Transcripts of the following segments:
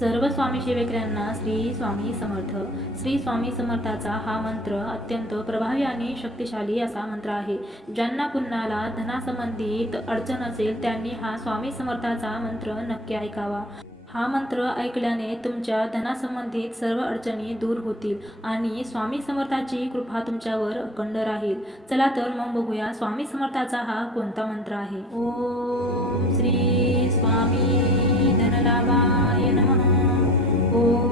सर्व स्वामी शिवेकऱ्यांना श्री स्वामी समर्थ. श्री स्वामी समर्थाचा हा मंत्र अत्यंत प्रभावी आणि शक्तिशाली असा मंत्र आहे. ज्यांना पुन्हाला धनासंबंधित अडचण असेल त्यांनी हा स्वामी समर्थाचा मंत्र नक्की ऐकावा. हा मंत्र ऐकल्याने तुमच्या धनासंबंधित सर्व अडचणी दूर होतील आणि स्वामी समर्थाची कृपा तुमच्यावर अखंड राहील. चला तर मग बघूया स्वामी समर्थाचा हा कोणता मंत्र आहे. ओम श्री स्वामी धनलाभा. Oh.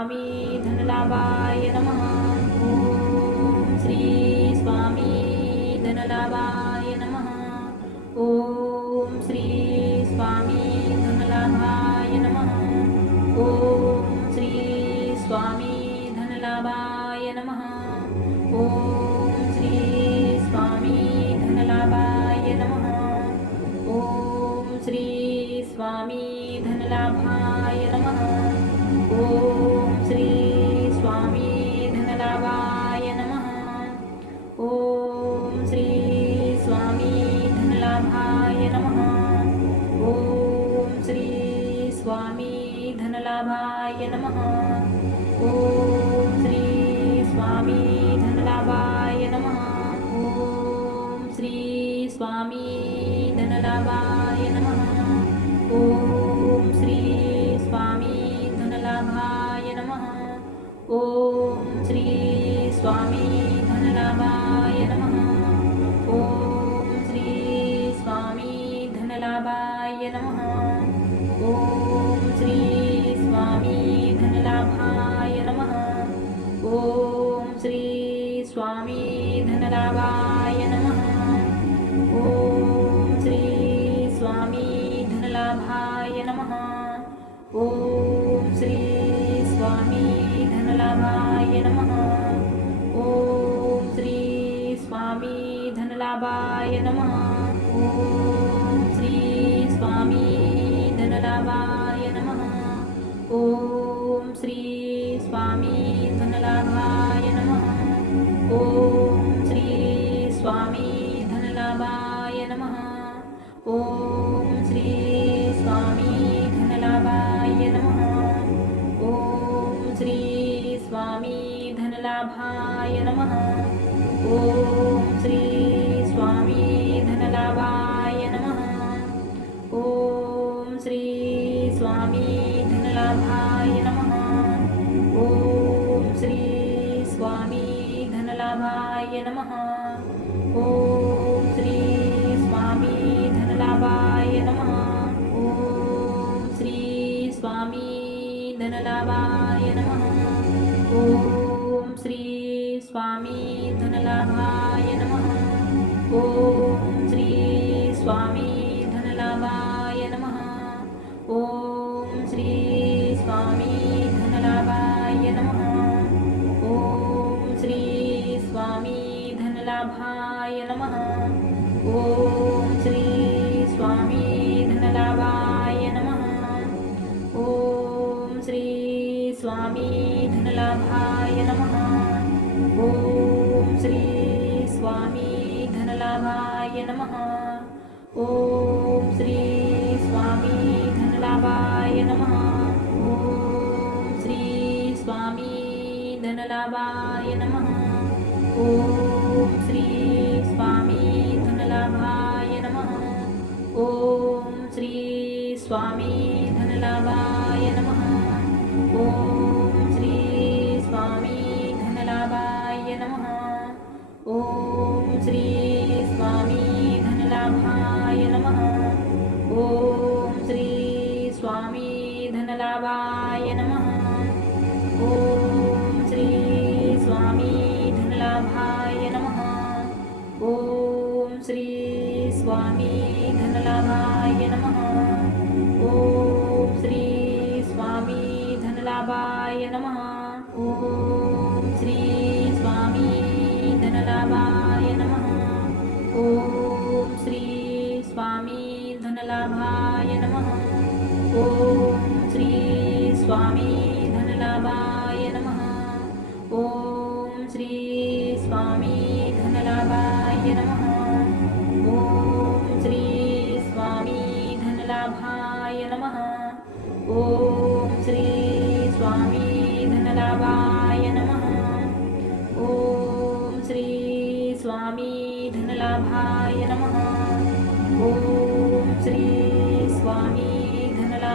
स्वामी धनलाभाय नमः। ॐ श्री स्वामी धनलाभाय 오. स्वामी धनलाभाय नमः. ओ श्री स्वामी धनलाभा.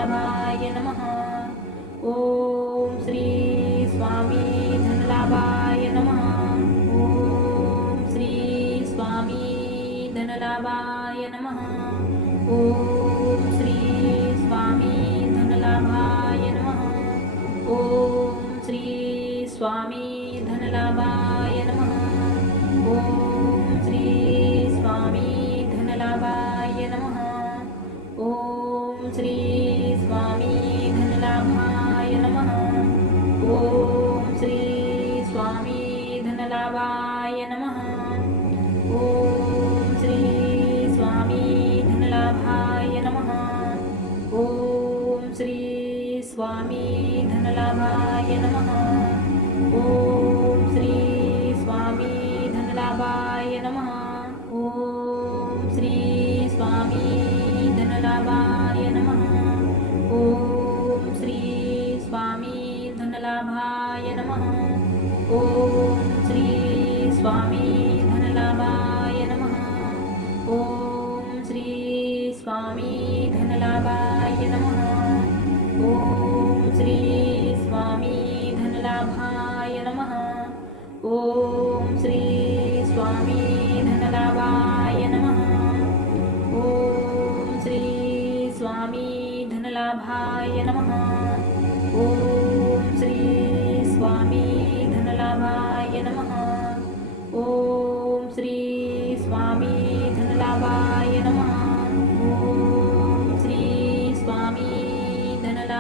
धनलाभाय नमः। ॐ श्री स्वामी धनलाभाय नमः। ॐ श्री स्वामी धनलाभाय नमः। ॐ श्री स्वामी धनलाभाय नमः। ॐ श्री स्वामी धनलाभाय नमः। ॐ श्री स्वामी धनलाभाय नमः। ॐ श्री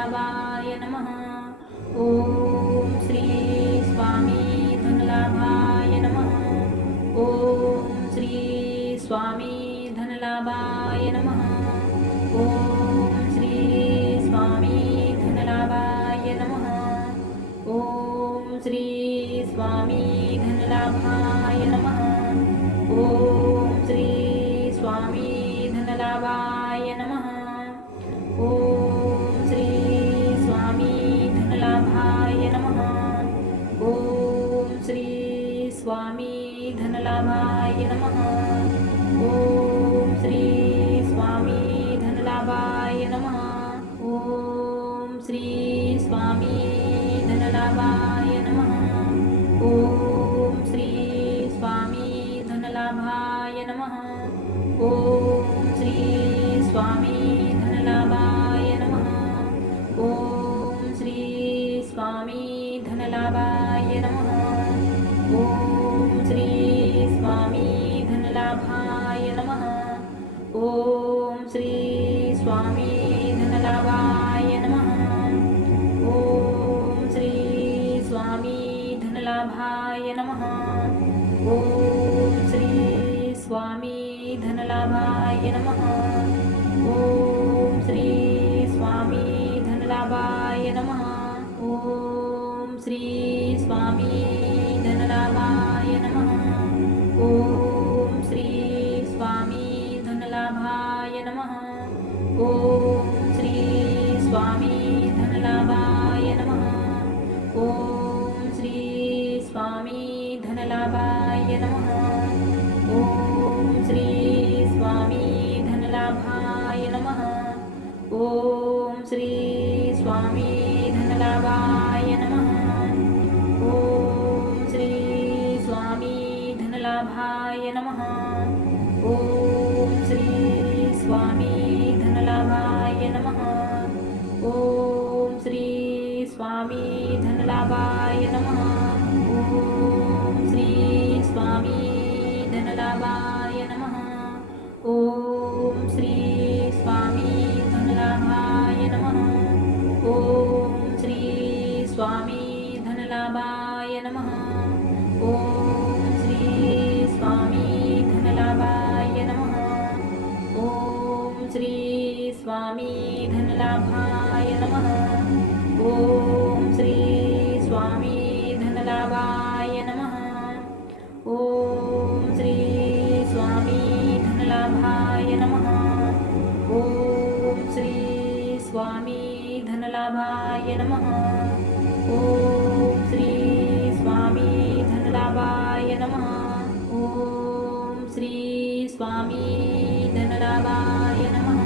धनलाभाय नम। ओ श्री स्वामी धनलाभाय नम। ओ श्री स्वामी धनलाभाय नम। ओ श्री स्वामी धनलाभाय नम। ओ श्री स्वामी धनलाभाय नमः। ॐ श्री स्वामी धनलाभाय नमः। ॐ श्री स्वामी धनलाभाय नमः। ॐ श्री स्वामी धनलाभाय नमः। ॐ श्री स्वामी धनलाभाय नमः। ॐ Sri Swami. धनलाभाय नमः। ॐ श्री स्वामी धनलाभाय नमः। ॐ श्री स्वामी धनलाभाय नमः।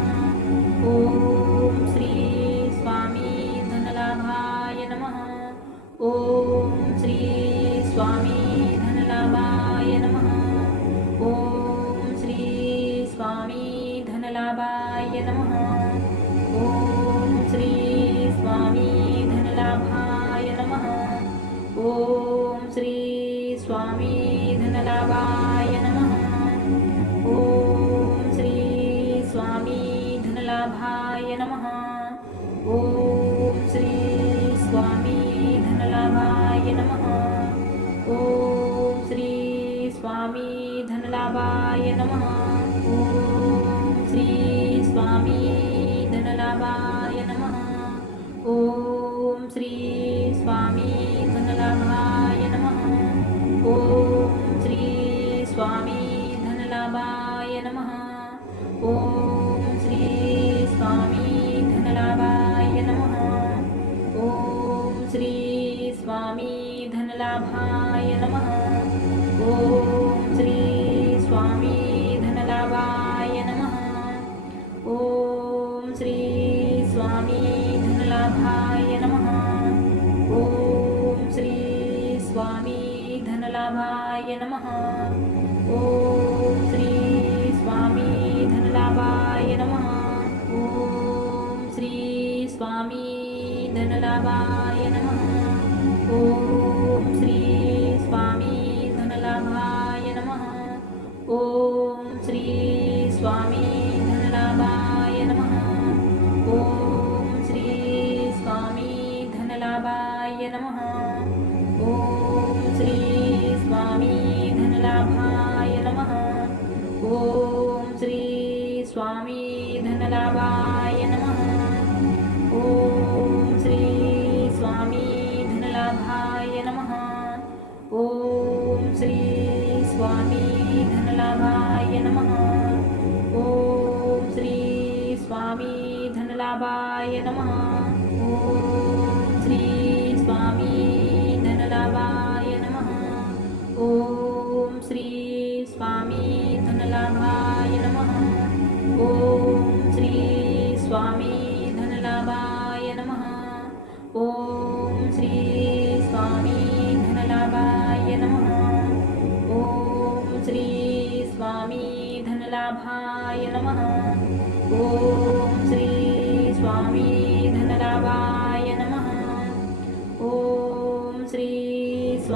ॐ श्री स्वामी धनलाभाय नमः। ॐ श्री स्वामी ओम श्री स्वामी धनलाभाय नमः। ओम श्री स्वामी धनलाभाय नमः। ओम श्री स्वामी धनलाभाय नमः। ओम श्री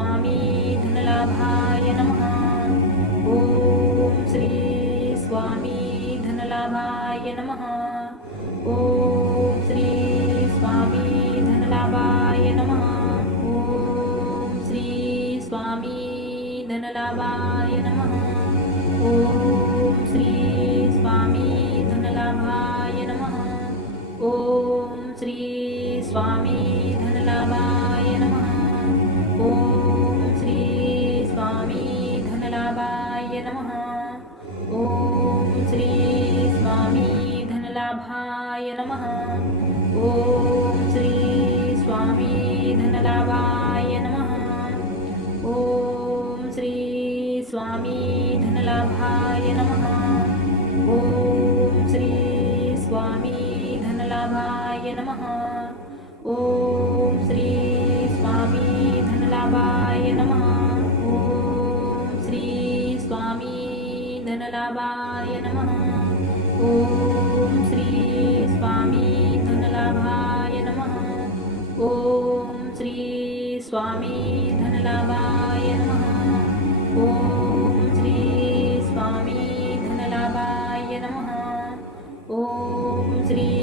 स्वामी धनलाभाय नमः। ॐ श्री स्वामी धनलाभाय नमः। ॐ श्री स्वामी धनलाभाय नमः। ॐ श्री स्वामी धनलाभाय नमः। ओम श्री स्वामी धनलाभाय नमः। ओम लाभाय नमः। ॐ श्री स्वामी धनलाभाय नमः। ॐ श्री स्वामी धनलाभाय नमः। ॐ श्री स्वामी धनलाभाय नमः। ॐ श्री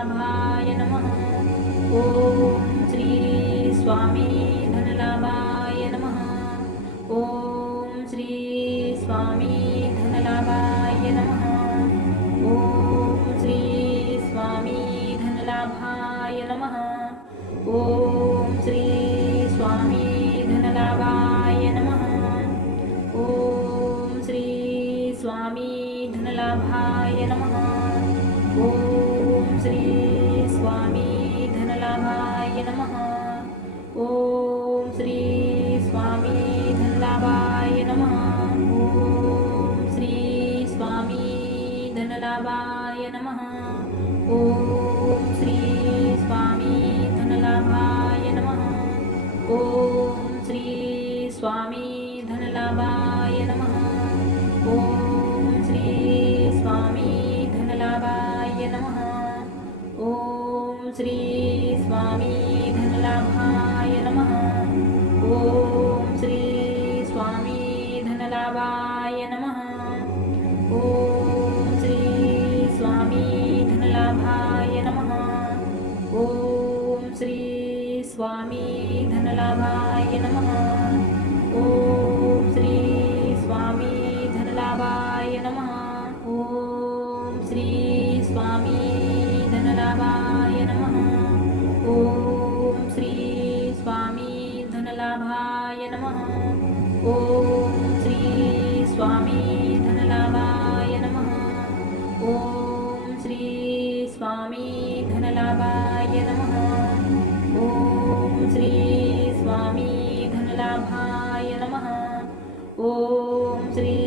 怎么 य नमः। श्री स्वामी धनलाभाय नमः। ॐ श्री स्वामी धनलाभाय नमः। ॐ श्री स्वामी धनलाभाय नमः। ॐ श्री स्वामी धनलाभाय नमः। ॐ श्री स्वामी धनलाभाय नमः। ॐ श्री स्वामी धनलाभाय नमः भाय नमः। ॐ श्री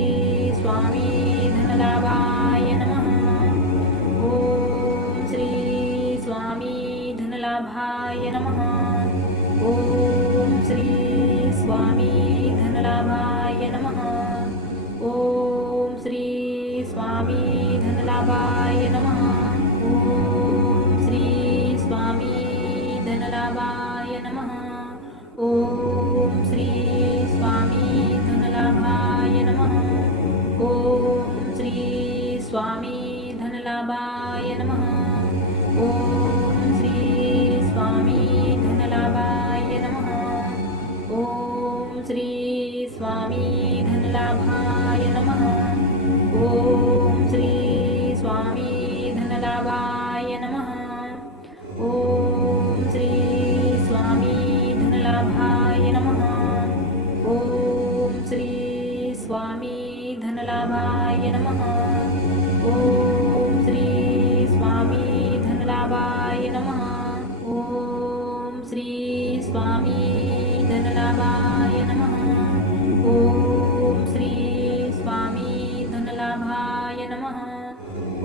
Goswami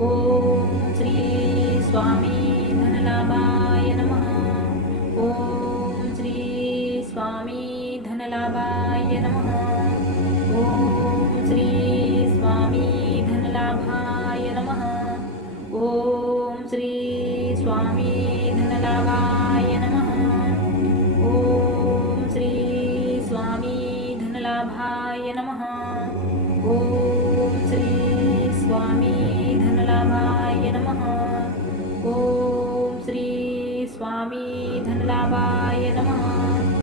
ॐ श्री स्वामी धनलाभाय नमः। ॐ